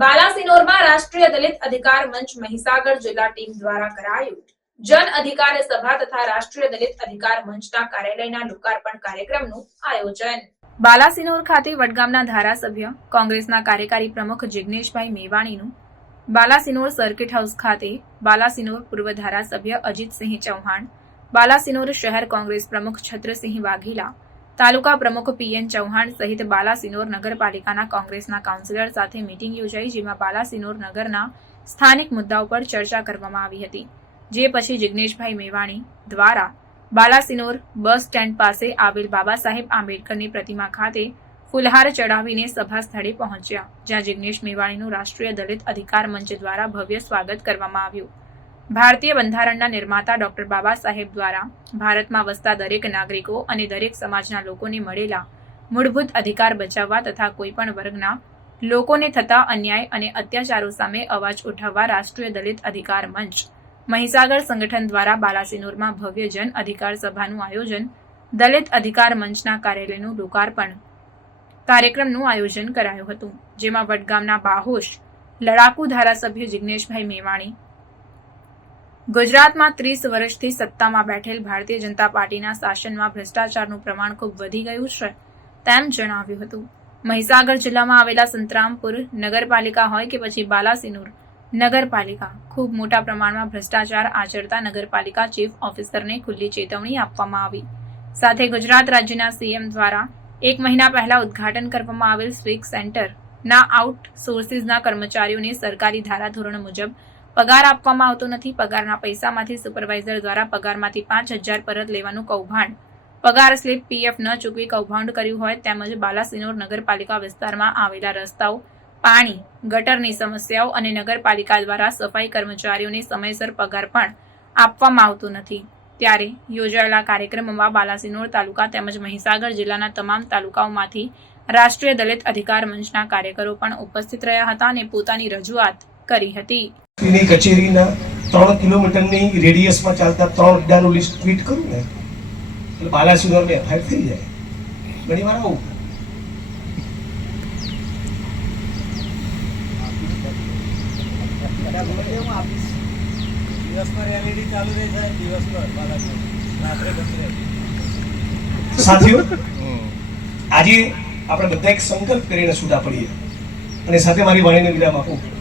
બાલાસિનોરમાં રાષ્ટ્રીય દલિત અધિકાર મંચ મહીસાગર જિલ્લા ટીમ દ્વારા કરાયું જન અધિકાર સભા તથા રાષ્ટ્રીય દલિત અધિકાર મંચના કાર્યાલયના લોકાર્પણ કાર્યક્રમનું આયોજન બાલાસિનોર ખાતે વડગામના ધારાસભ્ય કોંગ્રેસના કાર્યકારી પ્રમુખ જિજ્ઞેશભાઈ મેવાણીનું બાલાસિનોર સર્કિટ હાઉસ ખાતે બાલાસિનોર પૂર્વ ધારાસભ્ય અજીતસિંહ ચૌહાણ બાલાસિનોર શહેર કોંગ્રેસ પ્રમુખ છત્રસિંહ વાઘેલા તાલુકા પ્રમુખ પીએન ચૌહાણ સહિત બાલાસિનોર નગરપાલિકાના કોંગ્રેસના કાઉન્સિલર સાથે મીટિંગ યોજાઈ જેમાં બાલાસિનોર નગરના સ્થાનિક મુદ્દાઓ પર ચર્ચા કરવામાં આવી હતી જે પછી જિજ્ઞેશભાઈ મેવાણી દ્વારા બાલાસિનોર બસ સ્ટેન્ડ પાસે આવેલ બાબા સાહેબ આંબેડકરની પ્રતિમા ખાતે ફુલહાર ચડાવીને સભા સ્થળે પહોંચ્યા જ્યાં જિજ્ઞેશ મેવાણીનું રાષ્ટ્રીય દલિત અધિકાર મંચ દ્વારા ભવ્ય સ્વાગત કરવામાં આવ્યું ભારતીય બંધારણના નિર્માતા ડોક્ટર બાબા સાહેબ દ્વારા ભારતમાં વસતા દરેક નાગરિકો અને દરેક સમાજના લોકોને મળેલા મૂળભૂત અધિકાર બચાવવા તથા કોઈપણ વર્ગના લોકોને થતા અન્યાય અને અત્યાચારો સામે અવાજ ઉઠાવવા રાષ્ટ્રીય દલિત અધિકાર મંચ મહીસાગર સંગઠન દ્વારા બાલાસિનોરમાં ભવ્ય જન અધિકાર સભાનું આયોજન દલિત અધિકાર મંચના કાર્યાલયનું લોકાર્પણ કાર્યક્રમનું આયોજન કરાયું હતું જેમાં વડગામના બાહોશ લડાકુ ધારાસભ્ય જિજ્ઞેશભાઈ મેવાણી ગુજરાતમાં ત્રીસ વર્ષથી સત્તામાં બેઠેલ ભારતીય જનતા પાર્ટીના શાસનમાં ભ્રષ્ટાચારનું પ્રમાણ ખૂબ વધી ગયું છે તેમ જણાવ્યું હતું મહીસાગર જિલ્લામાં આવેલા સંતરામપુર નગરપાલિકા હોય કે પછી બાલાસિનુર નગરપાલિકા ખૂબ મોટા પ્રમાણમાં ભ્રષ્ટાચાર આચરતા નગરપાલિકા ચીફ ઓફિસરને ખુલ્લી ચેતવણી આપવામાં આવી સાથે ગુજરાત રાજ્યના સીએમ દ્વારા એક મહિના પહેલા ઉદ્ઘાટન કરવામાં આવેલ સ્વીક સેન્ટર ના આઉટ સોર્સિસના કર્મચારીઓને સરકારી ધારાધોરણ મુજબ પગાર આપવામાં આવતો નથી પગારના પૈસામાંથી સુપરવાઇઝર દ્વારા પગારમાંથી પાંચ હજાર પરત લેવાનું કૌભાંડ પગાર સ્લીપ પીએફ ન ચૂકવી કૌભાંડ કર્યું હોય તેમજ બાલાસિનોર નગરપાલિકા વિસ્તારમાં આવેલા રસ્તાઓ પાણી ગટરની સમસ્યાઓ અને નગરપાલિકા દ્વારા સફાઈ કર્મચારીઓને સમયસર પગાર પણ આપવામાં આવતો નથી ત્યારે યોજાયેલા કાર્યક્રમમાં બાલાસિનોર તાલુકા તેમજ મહીસાગર જિલ્લાના તમામ તાલુકાઓમાંથી રાષ્ટ્રીય દલિત અધિકાર મંચના કાર્યકરો પણ ઉપસ્થિત રહ્યા હતા અને પોતાની રજૂઆત કરી હતી ની કચેરીના ત્રણ કિલોમીટરની રેડિયસમાં ચાલતા ત્રણ અડ્ડાનું લિસ્ટ ટ્વીટ કરું ને એટલે બાલાસિનોરને એફઆઈઆર થઈ જાય ઘણી વાર આવું સાથીઓ આજે આપણે બધા એક સંકલ્પ કરીને છૂટા પડીએ અને સાથે મારી વાણીને વિરામ આપું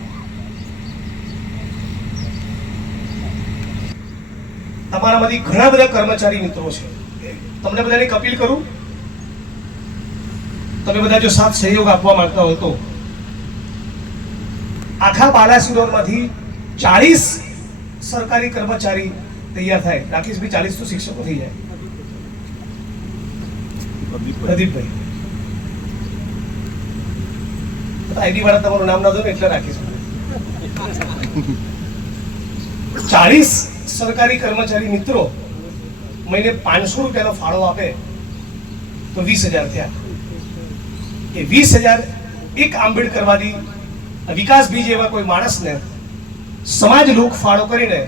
તમારામાંથી ઘણા બધા કર્મચારી મિત્રો છે તમને બધાને કપિલ કરું તમે બધા જો સાથ સહયોગ આપવા માંગતા હો તો આખા બાલાસિનોરમાંથી ચાલીસ સરકારી કર્મચારી તૈયાર થાય રાકેશભાઈ ચાલીસ તો શિક્ષકો થઈ જાય પ્રદીપભાઈ આઈડી વાળા તમારું નામ ના દો ને એટલે રાખીશ ચાલીસ સરકારી કર્મચારી મિત્રો મહિને પાંચસો રૂપિયાનો ફાળો આપે તો વીસ હજાર થયા એ વીસ હજાર એક આંબેડકરવાદી વિકાસભી એવા કોઈ માણસને સમાજ લોક ફાળો કરીને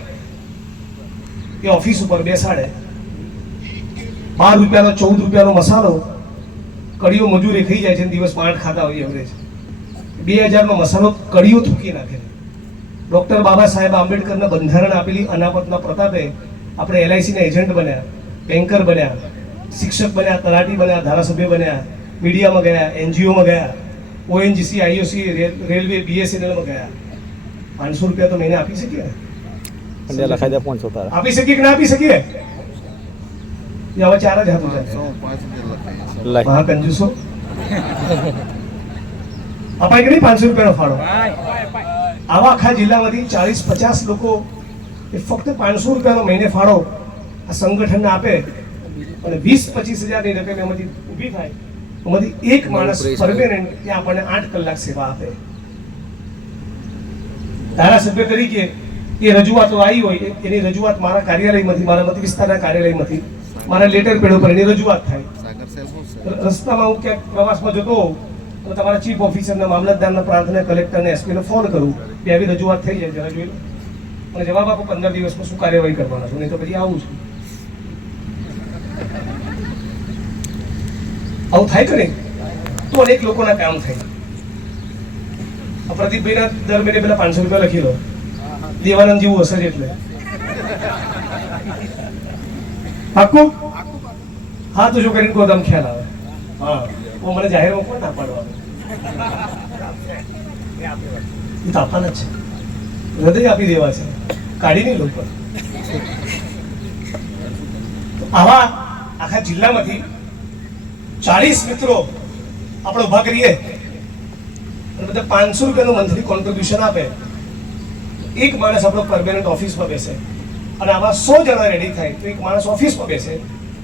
એ ઓફિસ ઉપર બેસાડે બાર રૂપિયાનો ચૌદ રૂપિયાનો મસાલો કડીઓ મજૂરી થઈ જાય છે દિવસમાં આઠ ખાતા હોય એવરેજ બે હજારનો મસાલો કડીઓ થૂકી નાખે છે ડૉક્ટર બાબા સાહેબ આંબેડકરને બંધારણ આપેલી અનામતના પ્રતાપે આપણે એલઆઈસીના એજન્ટ બન્યા બેન્કર બન્યા શિક્ષક બન્યા તલાટી બન્યા ધારાસભ્ય બન્યા મીડિયામાં ગયા એનજીઓમાં ગયા ઓએનજીસી આઈઓસી રેલવે બીએસએનએલમાં ગયા પાંચસો રૂપિયા તો મહિને આપી શકીએ લખાઈ દે પાંચસો તારા આપી શકીએ કે ના આપી શકીએ હવે ચાર જ હાથ મહા કંજુસો અપાય કે નહીં પાંચસો રૂપિયાનો ફાળો આવા આખા જિલ્લામાંથી ચાલીસ પચાસ લોકો એ ફક્ત પાંચસો રૂપિયાનો મહિને ફાળો આ સંગઠનને આપે અને વીસ પચીસ હજારની રકમ એમાંથી ઊભી થાય એમાંથી એક માણસ પરમેનન્ટ ત્યાં આપણને આઠ કલાક સેવા આપે ધારાસભ્ય તરીકે એ રજૂઆતો આવી હોય એની રજૂઆત મારા કાર્યાલયમાંથી મારા મત વિસ્તારના કાર્યાલયમાંથી મારા લેટર પેડ ઉપર એની રજૂઆત થાય રસ્તામાં હું ક્યાંક પ્રવાસમાં જતો હોઉં તો તમારા ચીફ ઓફિસરના મામલતદારના પ્રાંતને કલેક્ટરને એસપીને ફોન કરું બે આવી રજૂઆત થઈ જાય જરા જોઈ લો મને જવાબ આપો પંદર દિવસમાં શું કાર્યવાહી કરવાના છો નહીં તો પછી આવું છું આવું થાય કરે તો અનેક લોકોના કામ થાય પ્રદીપભાઈના દર મહિને પેલા પાંચસો રૂપિયા લખી લો દેવાનંદ જેવું હશે એટલે પાક્કું હા તો જો કરીને ગોદામ ખ્યાલ આવે હા હું મને જાહેરમાં કોણ ના પાડવાનું એ તો છે હૃદય આપી દેવા છે કાઢી નહીં લોકો આવા આખા જિલ્લામાંથી ચાલીસ મિત્રો આપણો ભાગ રહીએ અને બધા પાંચસો રૂપિયાનું મંથલી કોન્ટ્રીબ્યુશન આપે એક માણસ આપણો પરમેનન્ટ ઓફિસમાં બેસે અને આવા સો જણા રેડી થાય તો એક માણસ ઓફિસમાં બેસે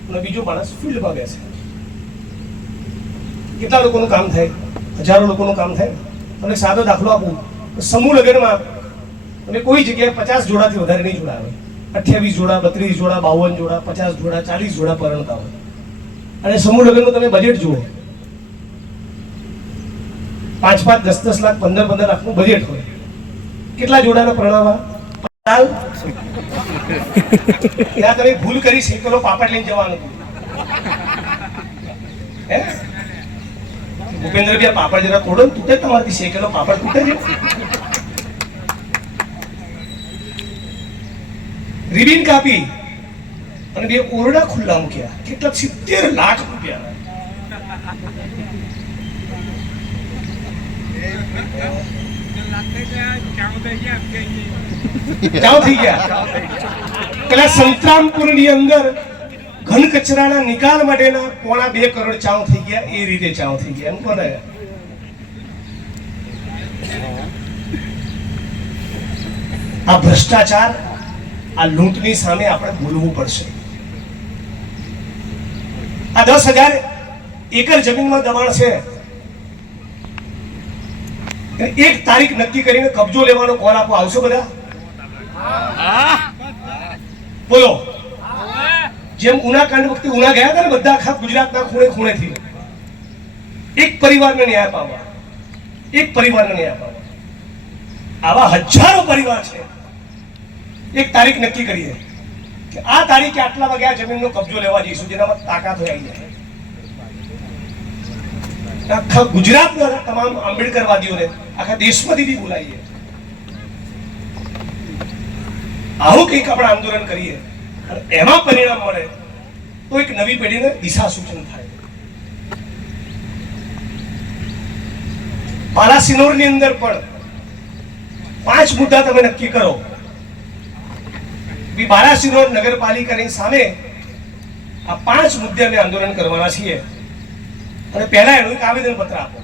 અને બીજો માણસ ફિલ્ડમાં બેસે કેટલા લોકોનું કામ થાય હજારો લોકોનું કામ થાય અને સાદો દાખલો આપું સમૂહ લગ્નમાં અને કોઈ જગ્યાએ પચાસ જોડાથી વધારે નહીં જોડાવે અઠ્યાવીસ જોડા બત્રીસ જોડા બાવન જોડા પચાસ જોડા ચાલીસ જોડા પરણતા હોય અને સમૂહ લગ્નનું તમે બજેટ જુઓ પાંચ પાંચ દસ દસ લાખ પંદર પંદર લાખનું બજેટ હોય કેટલા જોડાને પરણાવવા ત્યાં તમે ભૂલ કરી છે પાપડ લઈને જવાનું હે ભૂપેન્દ્રભાઈ આ પાપડ જરા તોડો તૂટે તમારાથી શેકેલો પાપડ તૂટે છે રિબિન કાપી અને બે ઓરડા ખુલ્લા મૂક્યા કેટલા સિત્તેર લાખ રૂપિયા ચાવ થઈ ગયા પેલા સંતરામપુર ની અંદર ઘન કચરાના નિકાલ માટેના પોણા બે કરોડ ચાવ થઈ ગયા એ રીતે ચાઉ થઈ ગયા એમ કોને આ ભ્રષ્ટાચાર આ લૂંટની સામે આપણે બોલવું પડશે આ દસ હજાર એકર જમીનમાં દબાણ છે એક તારીખ નક્કી કરીને કબજો લેવાનો કોલ આપો આવશો બધા બોલો જેમ ઉના કાંડ વખતે ઉના ગયા હતા ને બધા આખા ગુજરાતના ખૂણે ખૂણેથી એક પરિવારને ન્યાય પામવા એક પરિવારને ન્યાય પામવા આવા હજારો પરિવાર છે એક તારીખ નક્કી કરીએ કે આ તારીખે આટલા વાગે આ જમીનનો કબજો લેવા જઈશું જેનામાં તાકાત હોય આવી જાય આખા ગુજરાતના તમામ આંબેડકરવાદીઓને આખા દેશમાંથી બી બોલાવીએ આવું કંઈક આપણે આંદોલન કરીએ એમાં પરિણામ મળે તો એક નવી પેઢીને દિશા સૂચન થાય ની અંદર પણ પાંચ મુદ્દા તમે નક્કી કરો બાલાસિનોર નગરપાલિકાની સામે આ પાંચ મુદ્દે અમે આંદોલન કરવાના છીએ અને પહેલા એનું એક આવેદન પત્ર આપો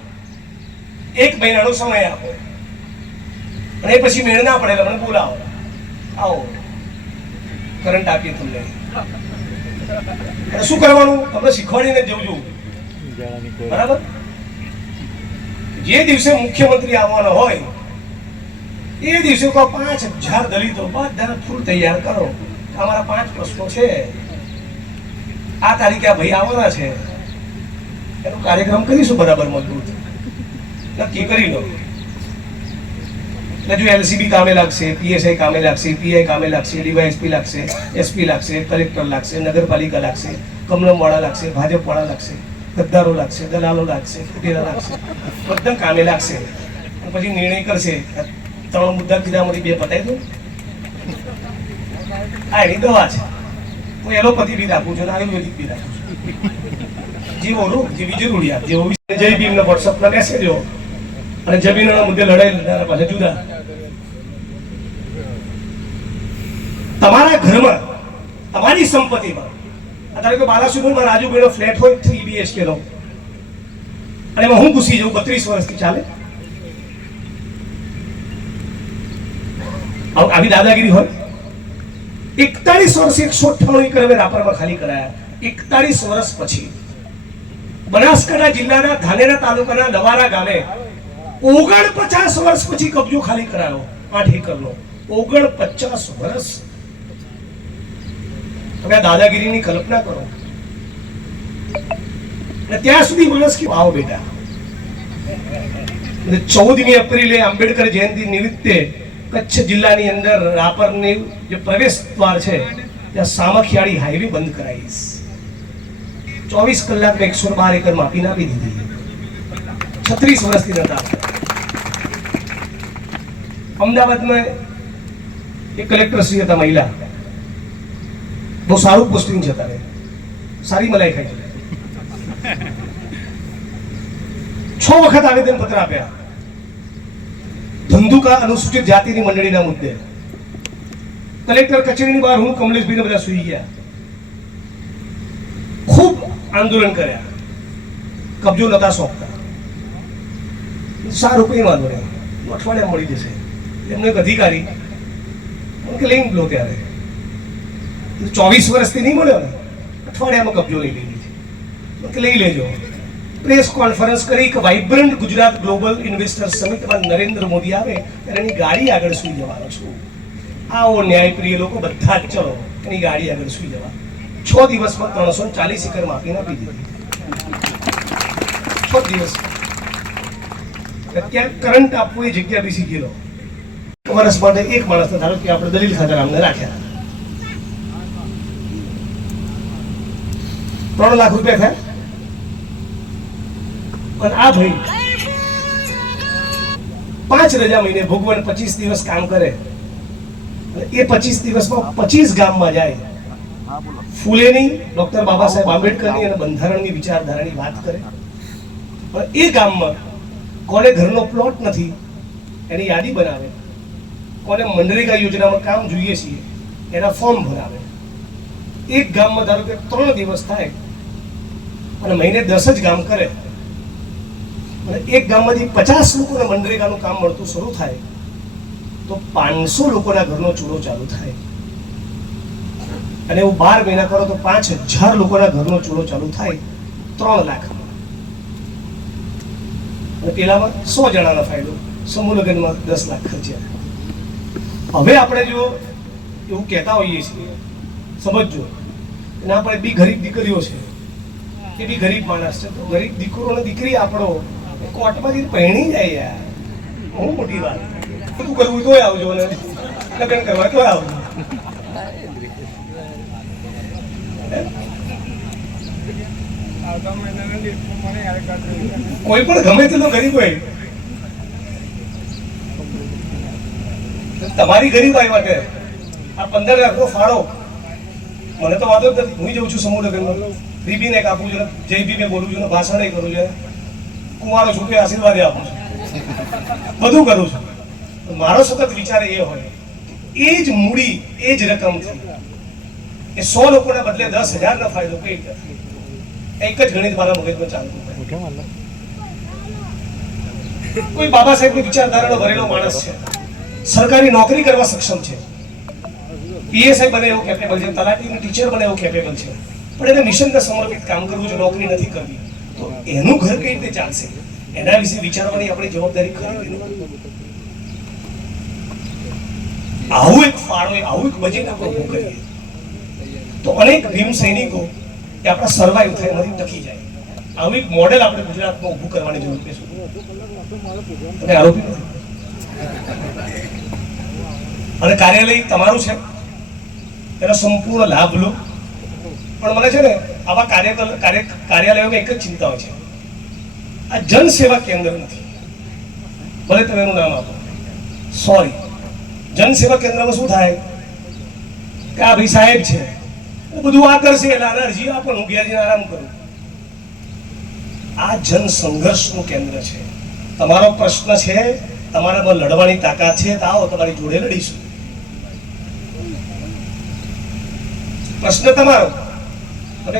એક મહિનાનો સમય આપો અને પછી મેળ ના પડે મને બોલાવો આવો કરંટ આપીએ તમને શું કરવાનું તમને શીખવાડીને જવું બરાબર જે દિવસે મુખ્યમંત્રી આવવાનો હોય એ દિવસે કોઈ પાંચ હજાર દલિતો બધાને ફૂલ તૈયાર કરો અમારા પાંચ પ્રશ્નો છે આ તારીખે આ ભાઈ આવવાના છે એનો કાર્યક્રમ કરીશું બરાબર મજબૂત નક્કી કરી લો હજુ એલસીબી કામે લાગશે પીએસઆઈ કામે લાગશે પીઆઈ કામે લાગશે ડીવાયએસપી લાગશે એસપી લાગશે કલેક્ટર લાગશે નગરપાલિકા લાગશે કમલમવાળા લાગશે ભાજપવાળા લાગશે ગદ્દારો લાગશે દલાલો લાગશે ફૂટેલા લાગશે બધા કામે લાગશે પછી નિર્ણય કરશે ત્રણ મુદ્દા કીધામાંથી બે પતાવી દો આ એની દવા છે હું એલોપથી બી રાખું છું આયુર્વેદિક બી આપું છું બોલું રોગ બીજું જરૂરિયાત જે જય ભીમના વોટ્સઅપના મેસેજો અને જમીનના મુદ્દે લડાઈ પાસે જુદા તમારા ઘરમાં તમારી સંપત્તિમાં ધારો કે બાલાસુબ્રમણ્યમાં રાજુભાઈનો ફ્લેટ હોય થ્રી બીએચકેનો e અને એમાં હું ઘૂસી જાઉં બત્રીસ વર્ષથી ચાલે આવી દાદાગીરી હોય એકતાલીસ વર્ષ એકસો અઠ્ઠાણું એકર અમે રાપરમાં ખાલી કરાયા એકતાલીસ વર્ષ પછી બનાસકાંઠા જિલ્લાના ધાનેરા તાલુકાના નવારા ગામે ઓગણપચાસ વર્ષ પછી કબજો ખાલી કરાયો આઠ એકરનો ઓગણપચાસ વર્ષ તમે દાદાગીરીની કલ્પના કરો અને ત્યાં સુધી માણસ કે આવો બેટા ચૌદમી એપ્રિલે આંબેડકર જયંતિ નિમિત્તે કચ્છ જિલ્લાની અંદર રાપરની જે પ્રવેશ દ્વાર છે ત્યાં સામખિયાળી હાઈવે બંધ કરાવી ચોવીસ કલાકમાં એકસો બાર એકર માફી આપી દીધી છત્રીસ વર્ષથી નતા અમદાવાદમાં એક કલેક્ટર શ્રી હતા મહિલા બહુ સારું પોસ્ટિંગ છે તારે સારી મલાઈ ખાઈ છ વખત આવેદન પત્ર આપ્યા ધંધુકા અનુસૂચિત જાતિની મંડળીના મુદ્દે કલેક્ટર કચેરીની બહાર હું કમલેશભાઈને બધા સુઈ ગયા ખૂબ આંદોલન કર્યા કબજો નતા સોંપતા સારું કઈ વાંધો નહીં અઠવાડિયા મળી જશે એમનો એક અધિકારી મને કે લઈને લો ત્યારે ચોવીસ વર્ષથી નહીં મળ્યો ને અઠવાડિયામાં કબજો લઈ લીધી છે લઈ લેજો પ્રેસ કોન્ફરન્સ કરી કે વાઇબ્રન્ટ ગુજરાત ગ્લોબલ ઇન્વેસ્ટર સમિટમાં નરેન્દ્ર મોદી આવે ત્યારે એની ગાડી આગળ સુઈ જવાનો છું આવો ન્યાયપ્રિય લોકો બધા જ ચલો એની ગાડી આગળ સુઈ જવા છ દિવસમાં ત્રણસો ચાલીસ એકર માફી આપી દીધી છ દિવસ અત્યારે કરંટ આપવું એ જગ્યા બેસી ગયેલો વર્ષ માટે એક માણસને ધારો કે આપણે દલીલ ખાતર અમને રાખ્યા ત્રણ લાખ રૂપિયા થાય પણ આ ભાઈ પાંચ રજા મહિને ભગવાન પચીસ દિવસ કામ કરે એ પચીસ દિવસમાં પચીસ ગામમાં જાય ફૂલેની ડોક્ટર બાબા સાહેબ આંબેડકરની અને બંધારણની વિચારધારાની વાત કરે પણ એ ગામમાં કોને ઘરનો પ્લોટ નથી એની યાદી બનાવે કોને મનરેગા યોજનામાં કામ જોઈએ છીએ એના ફોર્મ ભરાવે એક ગામમાં ધારો કે ત્રણ દિવસ થાય અને મહિને દસ જ ગામ કરે અને એક ગામમાંથી પચાસ લોકોને મનરેગાનું કામ મળતું શરૂ થાય તો પાંચસો લોકોના ઘરનો ચૂલો ચાલુ થાય અને એવું બાર મહિના કરો તો પાંચ હજાર લોકોના ઘરનો ચૂલો ચાલુ થાય ત્રણ લાખ અને પેલામાં સો જણાનો ફાયદો સમૂહ લગ્નમાં દસ લાખ ખર્ચ્યા હવે આપણે જો એવું કહેતા હોઈએ છીએ સમજજો અને આપણે બી ગરીબ દીકરીઓ છે કે બી ગરીબ માણસ છે તો ગરીબ દીકરો અને દીકરી આપણો કોર્ટમાં જઈને પહેણી જાય યાર બહુ મોટી વાત બધું કરવું તોય આવજો અને લગ્ન કરવા તોય આવજો કોઈ પણ ગમે તેનો ગરીબ હોય તમારી ગરીબ આવી માટે આ પંદર લાખનો ફાળો મને તો વાંધો નથી હું જઉં છું સમૂહ લગ્નમાં બીબીને કાપું છું જય બીબીને બોલું છું ભાષણ કરું છું કુમારો છું કે આશીર્વાદ આપું છું બધું કરું છું મારો સતત વિચાર એ હોય એ જ મૂડી એ જ રકમ એ સો લોકોના બદલે દસ હજારનો ફાયદો કઈ એક જ ગણિત મારા મગજમાં ચાલતું કોઈ બાબા સાહેબની વિચારધારાનો ભરેલો માણસ છે સરકારી નોકરી કરવા સક્ષમ છે પીએસઆઈ બને એવું કેપેબલ છે તલાટીની ટીચર બને એવું કેપેબલ છે પણ એને મિશનને સમર્પિત કામ કરવું છે નોકરી નથી કરવી તો એનું ઘર કઈ રીતે ચાલશે એના વિશે વિચારવાની આપણે જવાબદારી ખરી આવું એક ફાળો આવું એક બજેટ આપણે ઊભું કરીએ તો અનેક ભીમ સૈનિકો એ આપણા સર્વાઈવ થાય એમાંથી ટકી જાય આવું એક મોડેલ આપણે ગુજરાતમાં ઊભું કરવાની જરૂર પડશે તમે આરોપી અને કાર્યાલય તમારું છે એનો સંપૂર્ણ લાભ લો પણ મને છે ને આવા કાર્યાલયોમાં એક જ ચિંતાઓ છે આ જનસેવા કેન્દ્ર નથી ભલે તમે એનું નામ આપો સોરી જનસેવા કેન્દ્રમાં શું થાય કે આ ભાઈ સાહેબ છે બધું આ કરશે એટલે આને અરજી આપો હું ઘેર આરામ કરું આ જન સંઘર્ષનું કેન્દ્ર છે તમારો પ્રશ્ન છે તમારામાં લડવાની તાકાત છે તો આવો તમારી જોડે લડીશું પ્રશ્ન તમારો અને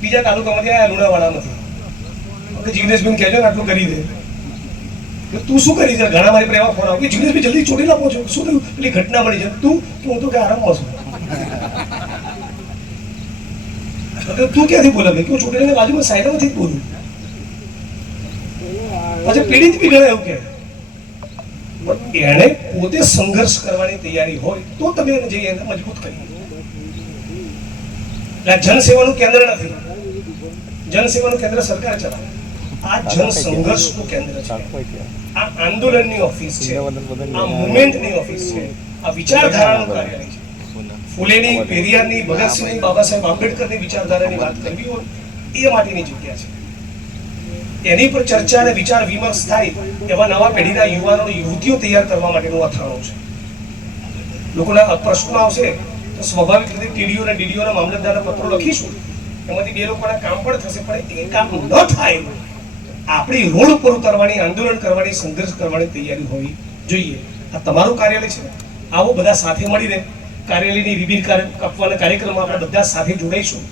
બીજા તાલુકામાંથી આ લુણાવાડામાંથી કે જીગ્નેશભાઈ કહેજો ને આટલું કરી દે તું શું કરી છે ઘણા મારી પ્રેમા ફોન આવ્યો કે જીગ્નેશભાઈ જલ્દી છોડી નાખો છો શું થયું એટલે ઘટના મળી છે તું કે હું તો કે આરામ છું તું ક્યાંથી બોલે ભાઈ હું છોકરીને બાજુમાં સાયદામાંથી નથી બોલું પછી પીડિત બી ગણાય એવું કે પણ એણે પોતે સંઘર્ષ કરવાની તૈયારી હોય તો તમે એને જઈને મજબૂત કરી એટલે જનસેવાનું કેન્દ્ર નથી જનસેવાનું કેન્દ્ર સરકાર ચલાવે આ જન સંઘર્ષનું કેન્દ્ર છે આ આંદોલનની ઓફિસ છે આ મુવમેન્ટની ઓફિસ છે આ વિચારધારાનું કાર્યાલય છે ફુલેની પેરિયારની ભગતસિંહની બાબા સાહેબ આંબેડકરની વિચારધારાની વાત કરવી હોય એ માટેની જગ્યા છે એની પર ચર્ચા અને વિચાર વિમર્શ થાય એવા નવા પેઢીના યુવાનો યુવતીઓ તૈયાર કરવા માટેનું અથાણું છે લોકોના પ્રશ્નો આવશે તો સ્વાભાવિક રીતે ટીડીઓ અને ડીડીઓના મામલતદારના પત્રો લખીશું એમાંથી બે લોકોના કામ પણ થશે પણ એ કામ ન થાય આપણી રોડ ઉપર ઉતરવાની આંદોલન કરવાની સંઘર્ષ કરવાની તૈયારી હોવી જોઈએ આ તમારું કાર્યાલય છે આવો બધા સાથે મળીને કાર્યાલયની રિબીન કાપવાના કાર્યક્રમમાં આપણે બધા સાથે જોડાઈશું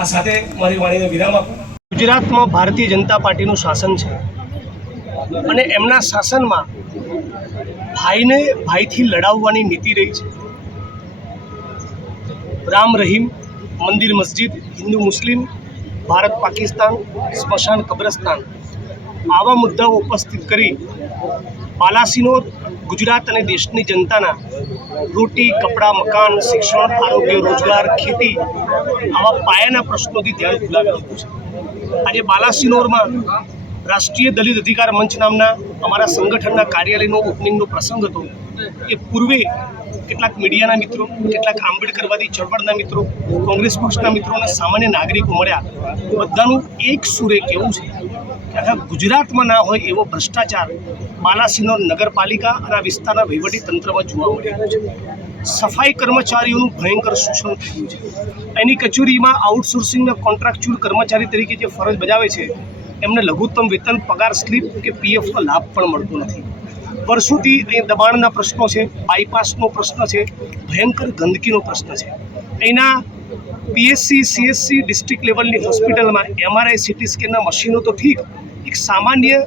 આ સાથે મારી વાણીને વિરામ આપું ગુજરાતમાં ભારતીય જનતા પાર્ટીનું શાસન છે અને એમના શાસનમાં ભાઈને ભાઈથી લડાવવાની નીતિ રહી છે રામ રહીમ મંદિર મસ્જિદ હિન્દુ મુસ્લિમ ભારત પાકિસ્તાન સ્મશાન કબ્રસ્તાન આવા મુદ્દાઓ ઉપસ્થિત કરી બાલાસિનોર ગુજરાત અને દેશની જનતાના રોટી કપડાં મકાન શિક્ષણ આરોગ્ય રોજગાર ખેતી આવા પાયાના પ્રશ્નોથી ધ્યાન ખુલાવી દીધું છે આજે બાલાસિનોરમાં રાષ્ટ્રીય દલિત અધિકાર મંચ નામના અમારા સંગઠનના કાર્યાલયનો ઓપનિંગનો પ્રસંગ હતો એ પૂર્વે કેટલાક મીડિયાના મિત્રો કેટલાક આંબેડકરવાદી ચળવળના મિત્રો કોંગ્રેસ પક્ષના મિત્રો અને સામાન્ય નાગરિકો મળ્યા બધાનું એક સુરે કેવું છે કે આખા ગુજરાતમાં ના હોય એવો ભ્રષ્ટાચાર બાલાસિનોર નગરપાલિકા અને આ વિસ્તારના વહીવટી તંત્રમાં જોવા મળી રહ્યો છે સફાઈ કર્મચારીઓનું ભયંકર શોષણ થયું છે એની કચેરીમાં આઉટસોર્સિંગના કોન્ટ્રાક્ચ્યુઅલ કર્મચારી તરીકે જે ફરજ બજાવે છે એમને લઘુત્તમ વેતન પગાર સ્લીપ કે પીએફનો લાભ પણ મળતો નથી વર્ષોથી અહીં દબાણના પ્રશ્નો છે બાયપાસનો પ્રશ્ન છે ભયંકર ગંદકીનો પ્રશ્ન છે અહીંના પીએસસી સીએસસી ડિસ્ટ્રિક્ટ લેવલની હોસ્પિટલમાં એમઆરઆઈ સિટી સ્કેનના મશીનો તો ઠીક એક સામાન્ય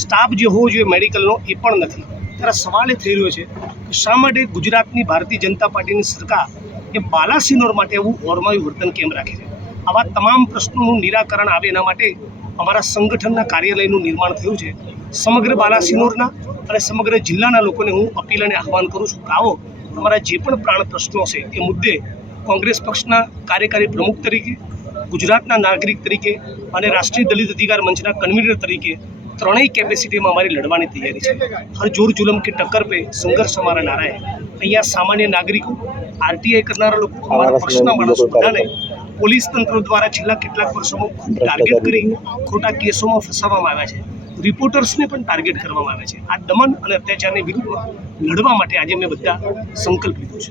સ્ટાફ જે હોવો જોઈએ મેડિકલનો એ પણ નથી ત્યારે સવાલ એ થઈ રહ્યો છે કે શા માટે ગુજરાતની ભારતીય જનતા પાર્ટીની સરકાર એ બાલાસિનોર માટે એવું ઓરમાયું વર્તન કેમ રાખે છે આવા તમામ પ્રશ્નોનું નિરાકરણ આવે એના માટે અમારા સંગઠનના કાર્યાલયનું નિર્માણ થયું છે સમગ્ર બાલાસિનોરના અને સમગ્ર જિલ્લાના લોકોને હું અપીલ અને આહવાન કરું છું કે આવો તમારા જે પણ પ્રાણ પ્રશ્નો છે એ મુદ્દે કોંગ્રેસ પક્ષના કાર્યકારી પ્રમુખ તરીકે ગુજરાતના નાગરિક તરીકે અને રાષ્ટ્રીય દલિત અધિકાર મંચના કન્વીનર તરીકે ત્રણેય કેપેસિટીમાં અમારી લડવાની તૈયારી છે હર જોર જુલમ કે ટક્કર પે સંઘર્ષ અમારા નારા અહીંયા સામાન્ય નાગરિકો આરટીઆઈ કરનારા લોકો અમારા પક્ષના માણસો બધાને પોલીસ તંત્ર દ્વારા છેલ્લા કેટલાક વર્ષોમાં ખૂબ ટાર્ગેટ કરી ખોટા કેસોમાં ફસાવવામાં આવ્યા છે રિપોર્ટર્સને પણ ટાર્ગેટ કરવામાં આવે છે આ દમન અને અત્યાચારની વિરુદ્ધ લડવા માટે આજે મેં બધા સંકલ્પ લીધો છે